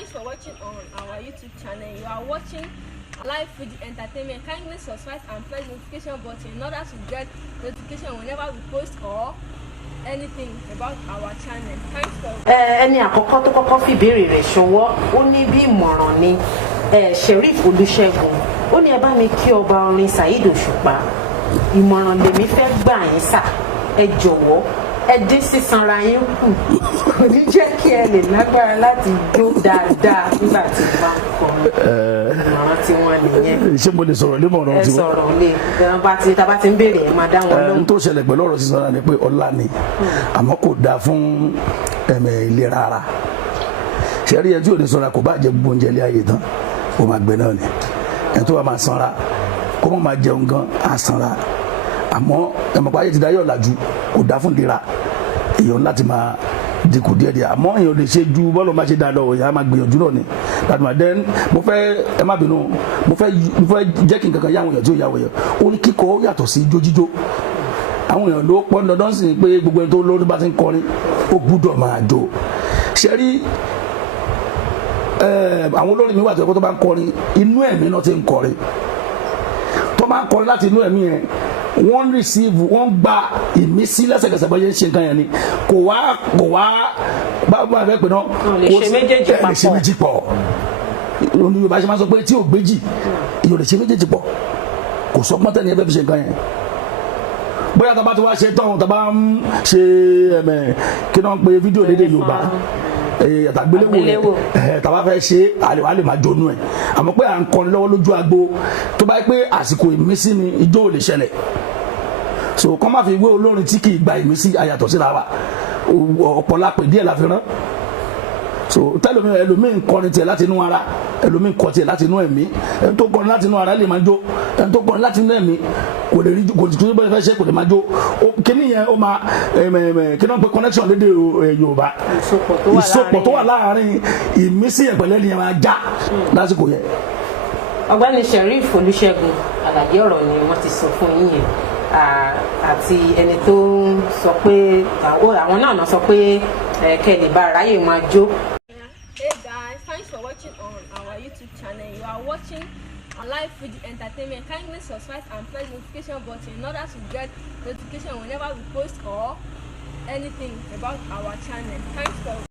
Thanks for watching on our YouTube channel. You are watching live food entertainment. Kindly subscribe and press the notification button in order to get notification whenever we post or anything about our channel. Thanks for. Ẹni àkọ́kọ́ tó kọ́kọ́ fi ìbéèrè rẹ̀ ṣọwọ́ ó ní bí ìmọ̀ràn ni Sheriff Olúṣẹ́gun ó ní ẹ bá mi kí ọba orin Saheed Òṣùpá ìmọ̀ràn lèmi fẹ́ gbà yín sà ẹ jọ̀wọ́ ẹ dín sísanra yín kù kò ní jẹ́ kí ẹ lè lágbára láti jó dáadáa nígbà tí mo bá ń kọrin ìmọ̀ràn tí wọ́n nìyẹn. Ṣé mo lè sọ̀rọ̀ lé mọ̀ràn tí wọ́n? Ẹ sọ̀rọ̀ lé tá bá ti ń béèrè ẹ máa dá wọn lóhùn. N tó ṣẹlẹ̀ pẹ̀lú ọ̀rọ̀ sísanra ni pé ọlá ni àmọ́ kò dáa fún ìlera ara. Ṣé rí ẹ tí ò ní sanra kò bá jẹ gbogbo oúnjẹ ilé ayé tán ó máa gbẹ náà ni ẹ tó wà máa sanra kó mọ̀ máa jẹun gan á sanra àmọ́ ẹ̀mọ̀pá ayé ti dá yọ̀ làjú kò dáa fún ìlera èèyàn láti máa dínkù díẹ̀díẹ̀ àmọ́ èèyàn lè ṣe ju bọ́ọ̀lù máa ṣe dáa lọ èèyàn á máa gbìyànjú náà ni láti máa dẹ́n mo fẹ́ ẹ má bínú mo fẹ́ jẹ́ kí n kankan yá àwọn èèyàn tí ó yá àwọn èèyàn ó ní kíkọ ó yàtọ̀ sí jójíjó àwọn èèyàn ló pọ́n dandan sí pé gbogbo ẹni tó lórí bá ti ń kọrin ó gbúdọ̀ máa jó ṣe rí àwọn olórin mi wà tó yẹ kó tó bá ń kọrin inú ẹ̀mí náà ti ń kọrin tó bá ń kọrin láti inú ẹ̀mí yẹn wọ́n receive wọ́n gba ìmísí lẹ́sẹ̀kẹsẹ̀ bọ́ yẹn ń ṣe nǹkan yẹn ni kò wá báwo fẹ́ pè náà lè ṣe méjèèjì pọ̀ Yorùbá ṣe máa sọ pé tí ò gbéjì èyí ò lè ṣe méjèèjì pọ̀ kò sọ pọ́n tẹ́ni ẹ fẹ́ fi ṣe nǹkan yẹn bóyá tá a bá ti wá ṣe tán tá a bá ń ṣe kí náà ń pe fídíò lédè Yorùbá àtàgbéléwò tàbá fẹ́ ṣe àlèwà lè máa jónú ẹ̀ àmọ́ pé à ń kọrin lọ́wọ́ lójú agbo tó bá yẹ pé àsìkò ìmísí ni ijó ò lè ṣẹlẹ̀ so kọ́ máa fi wé olórin tí kì í gba ìmísí ayàtọ̀ síra wa ọ̀pọ̀ lápè díẹ̀ la fi rán so tẹ́lómi ẹlòmíì ń kọrin tiẹ̀ láti inú ara ẹlòmíì ń kọ tiẹ̀ láti inú ẹ̀mí ẹni tó kọrin láti inú ara lè máa jó ẹni tó kọrin láti inú ẹ̀mí kò lè rí kò tó bẹ́ẹ̀ fẹ́ ṣe kò lè máa jó kíní yẹn ó máa kíní wọn pe connection lédè Yorùbá ìsopọ̀ tó wà láàárín ìmísí yẹn pẹ̀lú ẹni yẹn máa já lásìkò yẹn. Ọ̀gbẹ́ni Sheriff Olúṣẹ́gun àlàyé ọ̀rọ̀ ni wọ́n ti sọ fún yín yẹn àti ẹni tó ń sọ pé àwọn náà sọ pé kẹ́ lè bá aráyè máa jó. Hey guys, thanks for watching on our YouTube channel. You are watching live food entertainment. Kindly subscribe and press the notification button in order to get notification whenever we post or anything about our channel. Thanks for